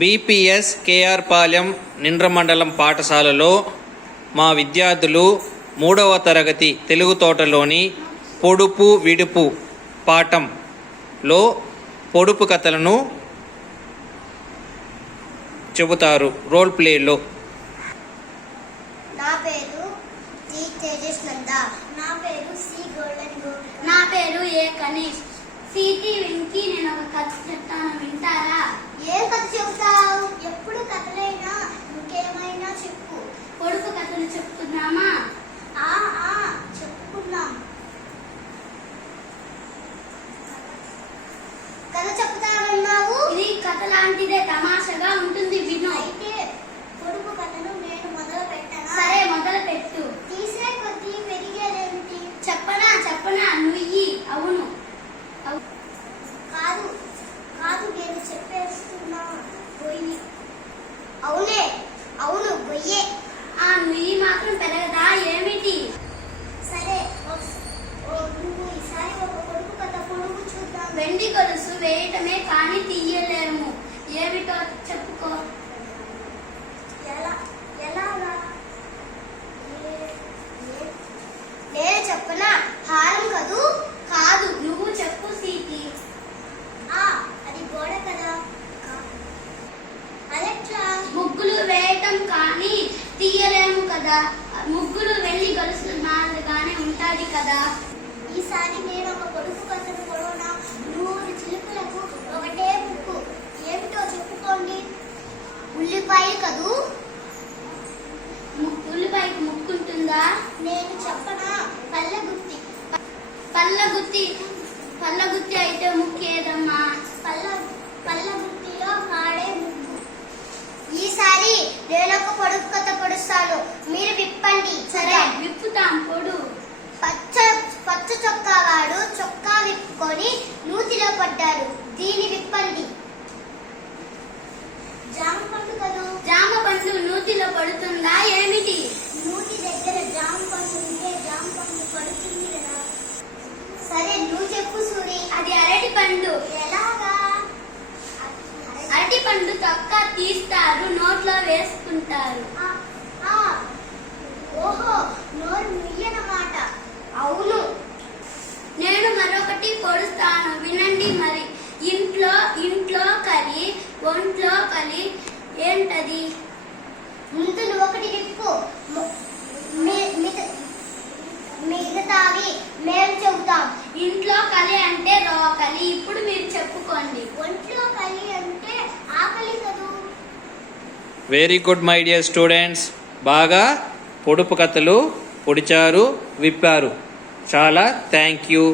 BPS KR Palem నిండ్రమండలం పాఠశాలలో మా విద్యార్థులు 3వ తరగతి తెలుగు తోటలోని పొడుపు విడుపు పాఠంలో పొడుపు కథలను చెబుతారు రోల్ ప్లేలో. నా పేరు టి తేజస్ నంద. నా పేరు సి గోల్డెన్ గోల్డ్. నా పేరు ఏ కనీష్. సిటీ వింకి నేను ఒక కథ చెప్తాను, వింటారా? ఏ కథ చెబుతావు? ఎప్పుడు కథలైనా ఇంకేమైనా చెప్పు. పొడుపు కథలు చెప్తున్నామా? చెప్పుకున్నాం. కథ చెప్తానన్నావు. ఇది కథ లాంటిదే, తమాషగా ఉంటుంది, విను. అయితే పొడుపు కథను నేను మొదలు పెట్టనా? సరే, మొదలు పెట్టు. తీసే కొద్దీ పెరిగేదేమిటి? చెప్పనా? నుయ్యి. అవును. కాదు నేను చెప్పేస్తున్నా. గొయ్యి. అవును గొయ్యే. ఆ నుయ్యి మాత్రం పెరగదా ఏమిటి? సరే, నువ్వు ఈసారి ఒక పొడుపు కథ పొడుగు చూద్దాం. వెండి గొలుసు వేయటమే కానీ తీయలేము. ఏమిటో చెప్పుకో. ఎలాగా? నేను చెప్పనా? హారం కదూ? కాదు, నువ్వు చెప్పు సీటి. అది గోడ కదా. అదెట్లా? ముగ్గులు వేయటం కానీ తీయలేము కదా. ముగ్గులు వెండి గొలుసులు మాదిరిగానే ఉంటాది కదా. ఈసారి నేను ఒక పొడుపు కథను పొడవనా? 100 చిలుకలకు ఒకటే ముక్కు. ఏమిటో చెప్పుకోండి. ఉల్లిపాయ కదూ? ఉల్లిపాయకు ముక్కుంటుందా? నేను చెప్పనా? పల్లగుత్తి అయితే ముక్కేదమ్మా. పల్లగుత్తిలో కాడే ముక్కు. ఈసారి నేను ఒక పొడుపు కథ పొడుస్తాను, మీరు విప్పండి. సరే, విప్పుతాం. పొడు. పచ్చ చొక్కావాడు చొక్కా విప్పుకొని నూతిలో పడ్డాడు. దీని విప్పండి. జామ పండు కదూ? జామ పండు నూతిలో పడుతుందా ఏమిటి? నూతి దగ్గర జామ పండు ఉంటే జామ పండు పడుతుంది కదా. సరే, నువ్వు చెప్పు సూరి. అది అరటి పండు. ఎలాగా? అరటి పండు తొక్క తీస్తారు, నోట్లో వేసుకుంటారు. ఓహో, నోరు ముయ్యనమాట. అవును. నేను మరొకటి పొడుస్తాను, వినండి మరి. ఇంట్లో కలి, ఒంట్లో కలి ఏంటది? ముందు నువ్వు ఒకటి విప్పు, మిగతావి మేము చెబుతాం. ఇంట్లో కలి అంటే రోకలి. ఇప్పుడు మీరు చెప్పుకోండి. ఒంట్లో కలి అంటే ఆకలి కదూ. Very good my dear students. బాగా పొడుపు కథలు పొడిచారు, విప్పారు. చాలా థ్యాంక్ యూ.